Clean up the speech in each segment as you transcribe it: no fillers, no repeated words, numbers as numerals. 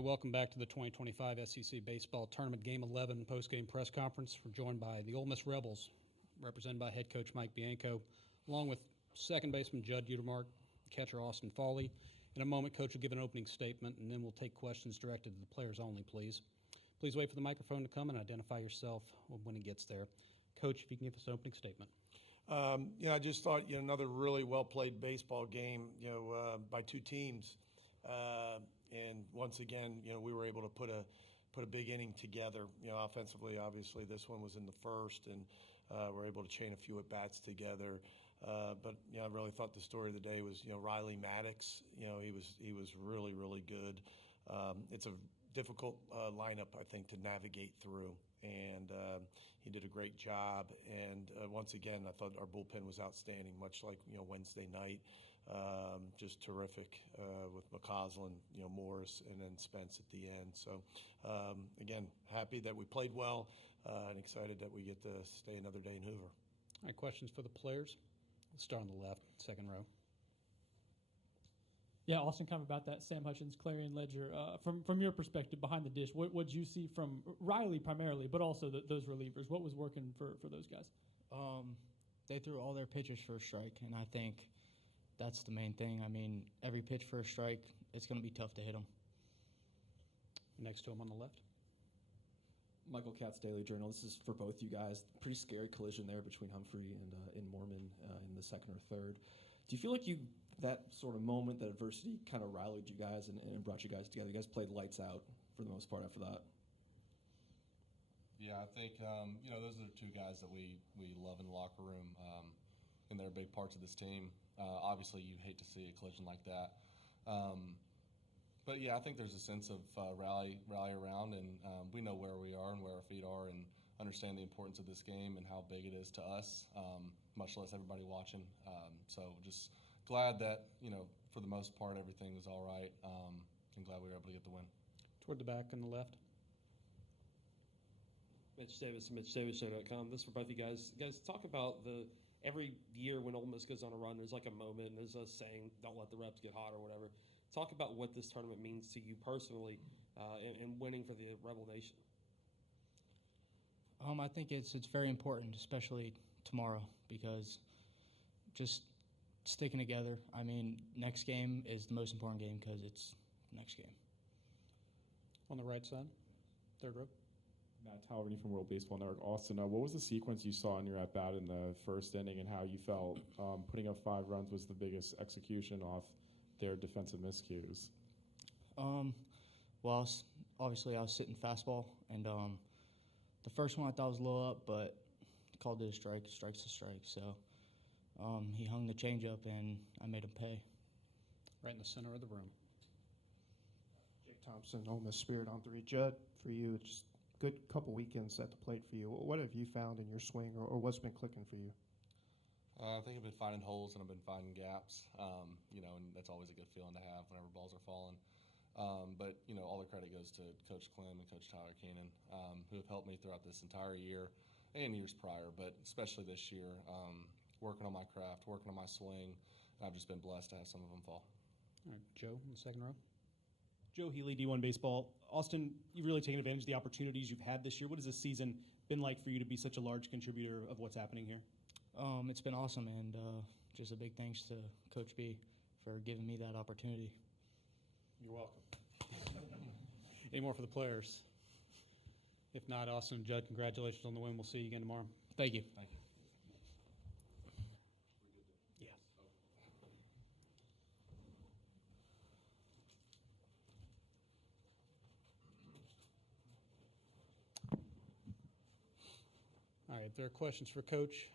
Welcome back to the 2025 SEC Baseball Tournament Game 11 postgame press conference. We're joined by the Ole Miss Rebels, represented by head coach Mike Bianco, along with second baseman Judd Utermark, catcher Austin Fawley. In a moment, Coach will give an opening statement, and then we'll take questions directed to the players only, please. Please wait for the microphone to come and identify yourself when it gets there. Coach, if you can give us an opening statement. I just thought, another really well-played baseball game, by two teams. And once again, we were able to put a big inning together. Offensively, obviously, this one was in the first, and we're able to chain a few at-bats together. But I really thought the story of the day was, Riley Maddox. He was really, really good. It's a difficult lineup, I think, to navigate through. And he did a great job. And once again, I thought our bullpen was outstanding, much like Wednesday night. Just terrific with McCausland, Morris, and then Spence at the end. So again, happy that we played well and excited that we get to stay another day in Hoover. All right, questions for the players? Let's start on the left, second row. Yeah, Austin, kind of about that Sam Hutchins, Clarion Ledger. From your perspective, behind the dish, what did you see from Riley primarily, but also those relievers? What was working for those guys? They threw all their pitches for a strike, and I think that's the main thing. I mean, every pitch for a strike, it's going to be tough to hit them. Next to him on the left. Michael Katz, Daily Journal. This is for both you guys. Pretty scary collision there between Humphrey and Mormon in the second or third. Do you feel like that sort of moment, that adversity, kind of rallied you guys and brought you guys together? You guys played lights out for the most part after that. Yeah, I think those are the two guys that we love in the locker room, and they're big parts of this team. Obviously, you hate to see a collision like that. But yeah, I think there's a sense of rally around, and we know where we are and where our feet are, and understand the importance of this game and how big it is to us, much less everybody watching. So just glad that for the most part everything was all right, and glad we were able to get the win. Toward the back on the left. Mitch Davis, MitchDavisShow.com. This is for both of you guys. Guys, talk about every year when Ole Miss goes on a run, there's like a moment, and there's a saying, don't let the reps get hot or whatever. Talk about what this tournament means to you personally and winning for the Rebel Nation. I think it's very important, especially tomorrow, because just sticking together. I mean, next game is the most important game because it's next game. On the right side, third row. Matt Talverney from World Baseball Network. Austin, what was the sequence you saw in your at-bat in the first inning and how you felt putting up 5 runs was the biggest execution off their defensive miscues? Well, obviously I was sitting fastball, and the first one I thought was a little up, but called it a strike. Strike's a strike. So he hung the changeup, and I made him pay. Right in the center of the room. Jake Thompson, Ole Miss Spirit on 3. Judd, for you, it's just a good couple weekends at the plate for you. What have you found in your swing, or what's been clicking for you? I think I've been finding holes and I've been finding gaps, and that's always a good feeling to have whenever balls are falling. But, all the credit goes to Coach Clem and Coach Tyler Keenan, who have helped me throughout this entire year and years prior, but especially this year, working on my craft, working on my swing, and I've just been blessed to have some of them fall. All right, Joe in the second row. Joe Healy, D1 Baseball. Austin, you've really taken advantage of the opportunities you've had this year. What has this season been like for you to be such a large contributor of what's happening here? It's been awesome, and just a big thanks to Coach B for giving me that opportunity. You're welcome. Any more for the players? If not, Austin and Judd, congratulations on the win. We'll see you again tomorrow. Thank you. Thank you. Yes. All right, if there are questions for Coach,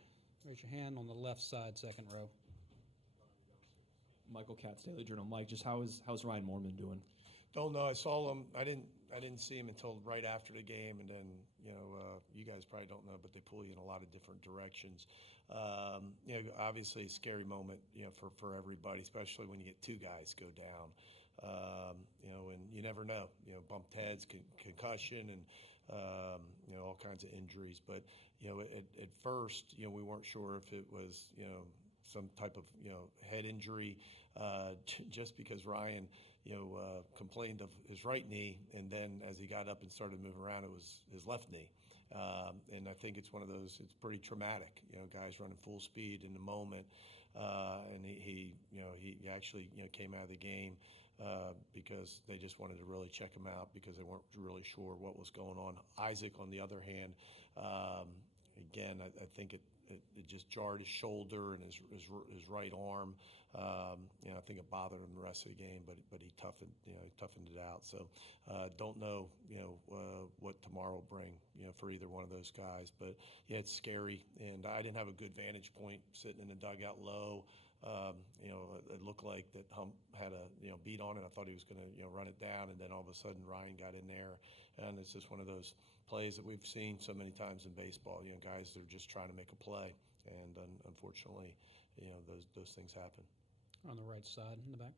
raise your hand on the left side, second row. Michael Katz, Daily Journal. Mike, just how's Ryan Mormon doing? Don't know. I saw him. I didn't see him until right after the game, and then you guys probably don't know, but they pull you in a lot of different directions. Obviously a scary moment, for everybody, especially when you get 2 guys go down. And you never know. Bumped heads, concussion, and all kinds of injuries. But at first, we weren't sure if it was some type of head injury, just because Ryan complained of his right knee, and then as he got up and started moving around, it was his left knee. And I think it's one of those. It's pretty traumatic. Guys running full speed in the moment, and he actually came out of the game because they just wanted to really check him out because they weren't really sure what was going on. Isaac, on the other hand, again, I think it just jarred his shoulder and his right arm. I think it bothered him the rest of the game, but he toughened it out. So don't know what tomorrow will bring for either one of those guys. But yeah, it's scary, and I didn't have a good vantage point sitting in the dugout low. It looked like that Hump had a beat on it. I thought he was going to run it down, and then all of a sudden Ryan got in there, and it's just one of those plays that we've seen so many times in baseball. Guys that are just trying to make a play, and unfortunately, those things happen. On the right side, in the back.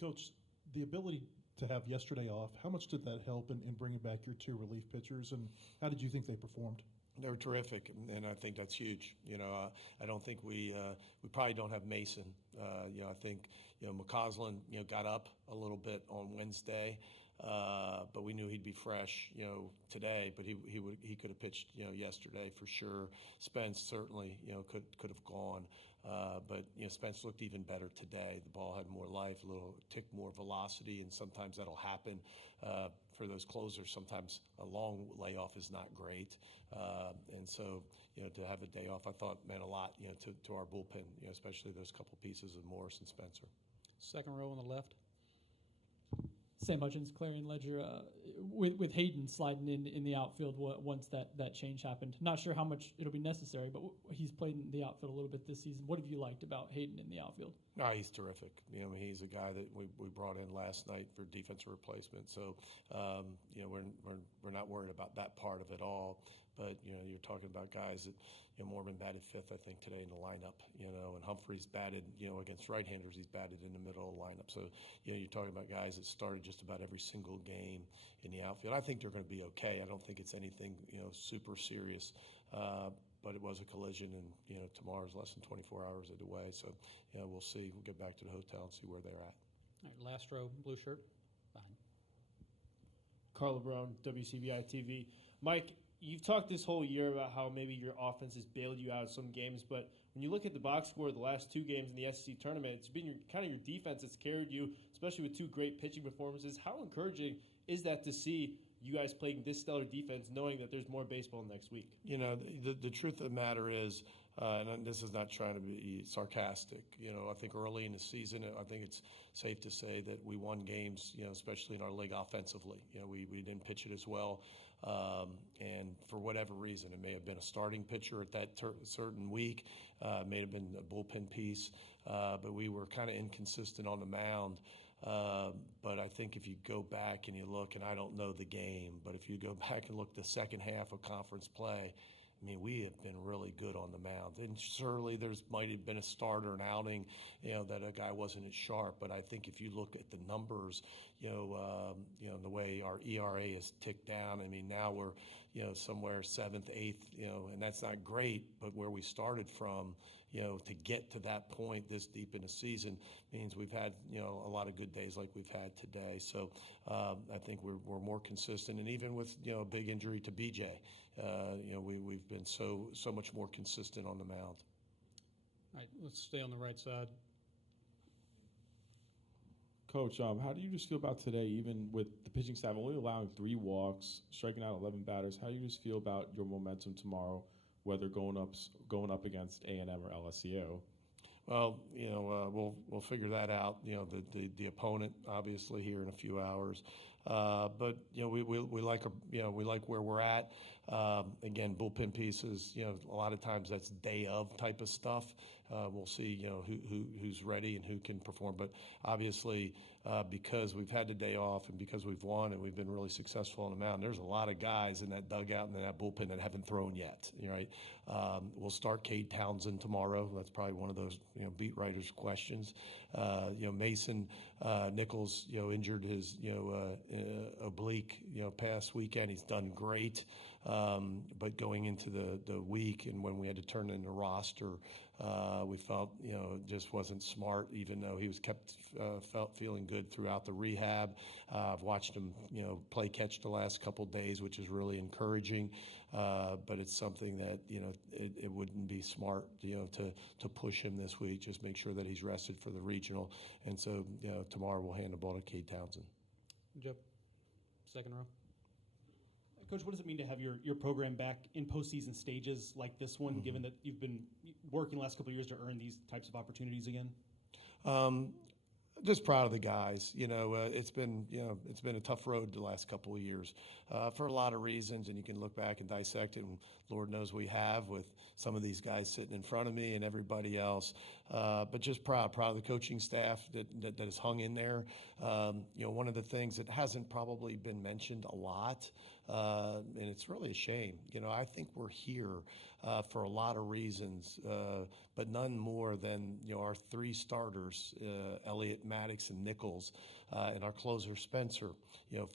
Coach, the ability to have yesterday off, how much did that help in bringing back your two relief pitchers, and how did you think they performed? They were terrific, and I think that's huge. I don't think we probably don't have Mason. I think McCausland got up a little bit on Wednesday, but we knew he'd be fresh today. But he could have pitched yesterday for sure. Spence certainly could have gone, but Spence looked even better today. The ball had more life, a little tick more velocity, and sometimes that'll happen. For those closers, sometimes a long layoff is not great, and so to have a day off, I thought meant a lot to our bullpen, especially those couple pieces of Morris and Spencer. Second row on the left. Sam Hutchins, Clarion Ledger, with Hayden sliding in the outfield once that change happened. Not sure how much it'll be necessary, but he's played in the outfield a little bit this season. What have you liked about Hayden in the outfield? No, he's terrific. He's a guy that we brought in last night for defensive replacement. So, we're not worried about that part of it all. But you're talking about guys that Mormon batted fifth, I think, today in the lineup. And Humphrey's batted against right-handers. He's batted in the middle of the lineup. So you're talking about guys that started just about every single game in the outfield. I think they're going to be okay. I don't think it's anything super serious. But it was a collision, and tomorrow's less than 24 hours away. So we'll see. We'll get back to the hotel and see where they're at. All right, last row, blue shirt. Behind. Carla Brown, WCBI TV. Mike, you've talked this whole year about how maybe your offense has bailed you out of some games, but when you look at the box score of the last two games in the SEC tournament, it's been your defense that's carried you, especially with two great pitching performances. How encouraging is that to see you guys playing this stellar defense, knowing that there's more baseball next week? The truth of the matter is, and this is not trying to be sarcastic, I think early in the season, I think it's safe to say that we won games, especially in our league offensively. We didn't pitch it as well. And for whatever reason, it may have been a starting pitcher at that certain week, may have been a bullpen piece, but we were kind of inconsistent on the mound. But I think if you go back and you look, and I don't know the game, but if you go back and look the second half of conference play, I mean, we have been really good on the mound. And certainly might have been a starter, an outing, that a guy wasn't as sharp. But I think if you look at the numbers, the way our ERA has ticked down, I mean, now we're, somewhere seventh, eighth, and that's not great. But where we started from, to get to that point this deep in the season means we've had, a lot of good days like we've had today. So I think we're more consistent. And even with, a big injury to BJ, we've been so much more consistent on the mound. All right, let's stay on the right side. Coach, how do you just feel about today, even with the pitching staff only allowing 3 walks, striking out 11 batters? How do you just feel about your momentum tomorrow, whether going up against A&M or LSU? Well, we'll figure that out. The opponent obviously here in a few hours, but we like where we're at. Again, bullpen pieces. A lot of times that's day of type of stuff. We'll see. Who's ready and who can perform. But obviously, because we've had the day off and because we've won and we've been really successful on the mound, there's a lot of guys in that dugout and in that bullpen that haven't thrown yet. Right? We'll start Cade Townsend tomorrow. That's probably one of those beat writers' questions. Mason Nichols, injured his, oblique, past weekend. He's done great. But going into the week and when we had to turn in the roster, we felt, it just wasn't smart, even though he was felt feeling good throughout the rehab. I've watched him, play catch the last couple days, which is really encouraging. But it's something that, it wouldn't be smart, to push him this week. Just make sure that he's rested for the regional. And so, tomorrow we'll hand the ball to Cade Townsend. Joe, second row. Coach, what does it mean to have your program back in postseason stages like this one, given that you've been working the last couple of years to earn these types of opportunities again? Just proud of the guys. It's been a tough road the last couple of years for a lot of reasons, and you can look back and dissect it, and Lord knows we have with some of these guys sitting in front of me and everybody else. But just proud of the coaching staff that has hung in there. One of the things that hasn't probably been mentioned a lot, and it's really a shame. I think we're here for a lot of reasons, but none more than our three starters, Elliott, Maddox, and Nichols, and our closer Spencer.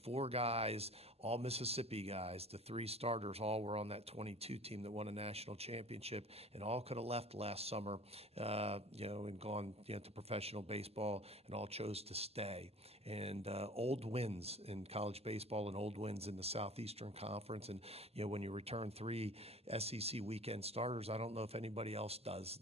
Four guys, all Mississippi guys. The three starters all were on that 22 team that won a national championship, and all could have left last summer, and gone to professional baseball, and all chose to stay. And old wins in college baseball and old wins in the Southeastern Conference. And when you return three SEC weekend starters, I don't know if anybody else does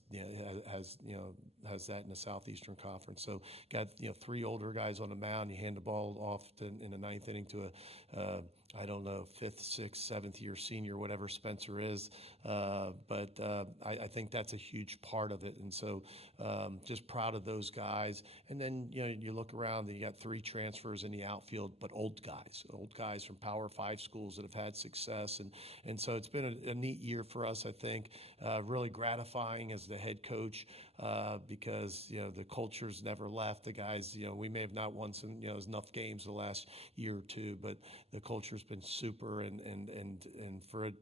has that in the Southeastern Conference. So got three older guys on the mound. You hand the ball off in the ninth inning to a I don't know, 5th, 6th, 7th year senior, whatever Spencer is. But I think that's a huge part of it. And so just proud of those guys. And then, you look around and you got three transfers in the outfield, but old guys from Power 5 schools that have had success. And so it's been a neat year for us, I think, really gratifying as the head coach. Because the culture's never left. The guys, we may have not won some enough games the last year or two, but the culture's been super, and for it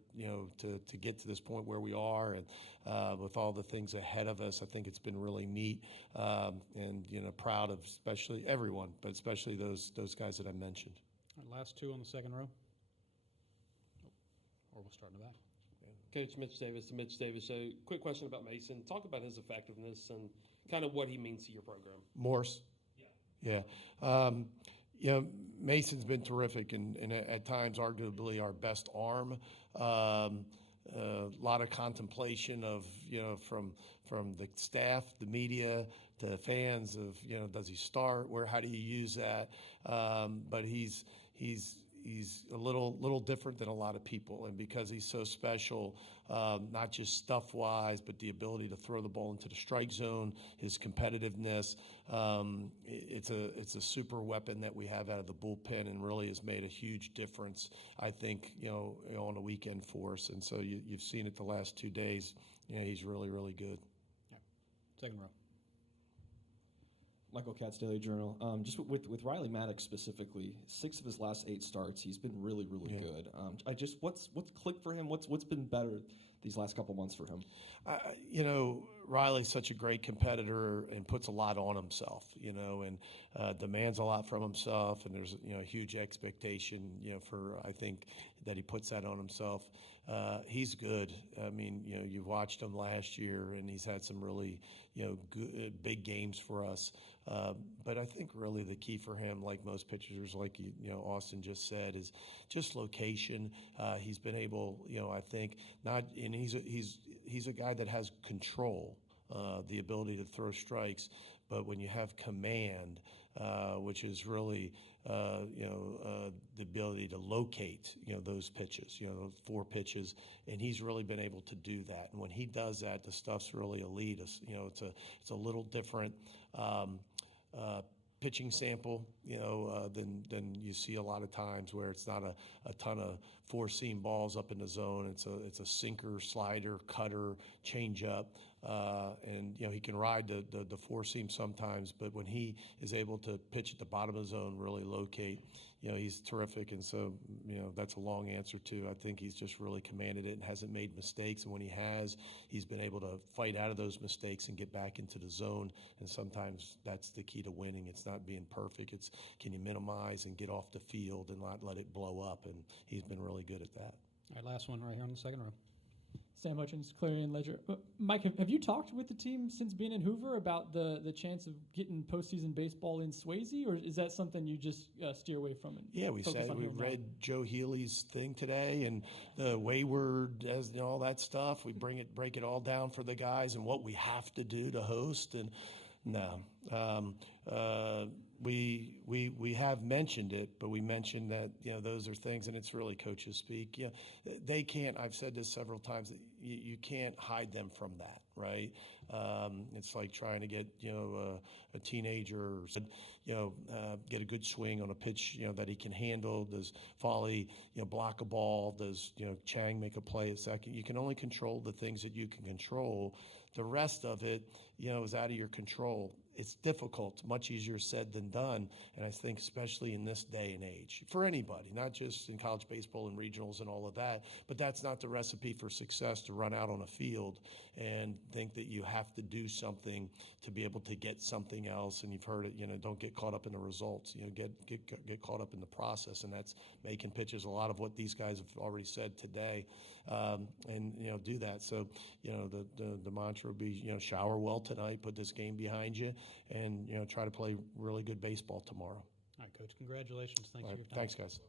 to get to this point where we are, and with all the things ahead of us, I think it's been really neat, and proud of especially everyone, but especially those guys that I mentioned. All right, last two on the second row, or we'll start in the back. Coach Mitch Davis. So, quick question about Mason. Talk about his effectiveness and kind of what he means to your program. Morse. Yeah. Mason's been terrific, and at times arguably our best arm. A lot of contemplation of from the staff, the media, the fans of does he start? How do you use that? But he's a little different than a lot of people, and because he's so special, not just stuff-wise, but the ability to throw the ball into the strike zone, his competitiveness, it's a super weapon that we have out of the bullpen, and really has made a huge difference, I think, on the weekend for us. And so you've seen it the last 2 days. He's really, really good. All right. Second row. Michael Katz, Daily Journal. Just with Riley Maddox specifically, 6 of his last 8 starts, he's been really, really good. What's clicked for him? What's been better these last couple months for him? Riley's such a great competitor and puts a lot on himself, and demands a lot from himself, and there's a huge expectation, for I think that he puts that on himself. He's good. I mean, you've watched him last year, and he's had some really, good, big games for us. But I think really the key for him, like most pitchers, like Austin just said, is just location. He's been able, I think, and he's a guy that has control, the ability to throw strikes. But when you have command, which is really the ability to locate those pitches, 4 pitches, and he's really been able to do that. And when he does that, the stuff's really elite. It's a little different pitching sample, than you see a lot of times, where it's not a ton of 4-seam balls up in the zone. It's a sinker, slider, cutter, changeup. And he can ride the four seam sometimes, but when he is able to pitch at the bottom of the zone, really locate, he's terrific. And so, that's a long answer too. I think he's just really commanded it and hasn't made mistakes. And when he has, he's been able to fight out of those mistakes and get back into the zone. And sometimes that's the key to winning. It's not being perfect. It's can you minimize and get off the field and not let it blow up. And he's been really good at that. All right, last one right here on the second row. Sam Hutchins, Clarion Ledger. Mike, have you talked with the team since being in Hoover about the chance of getting postseason baseball in Swayze, or is that something you just steer away from? Yeah, we read Joe Healy's thing today and the wayward, all that stuff. We break it all down for the guys and what we have to do to host. And no, we have mentioned it, but we mentioned that those are things, and it's really coaches speak. They can't. I've said this several times. You can't hide them from that, right? It's like trying to get a teenager, get a good swing on a pitch that he can handle. Does Fawley block a ball? Does Chang make a play at second? You can only control the things that you can control. The rest of it, is out of your control. It's difficult, much easier said than done, and I think especially in this day and age, for anybody, not just in college baseball and regionals and all of that, but that's not the recipe for success to run out on a field and think that you have to do something to be able to get something else, and you've heard it, don't get caught up in the results, get caught up in the process, and that's making pitches, a lot of what these guys have already said today, and do that. So, the mantra would be, shower well tonight, put this game behind you, and try to play really good baseball tomorrow. All right, Coach. Congratulations. Thanks for your time. Thanks, guys.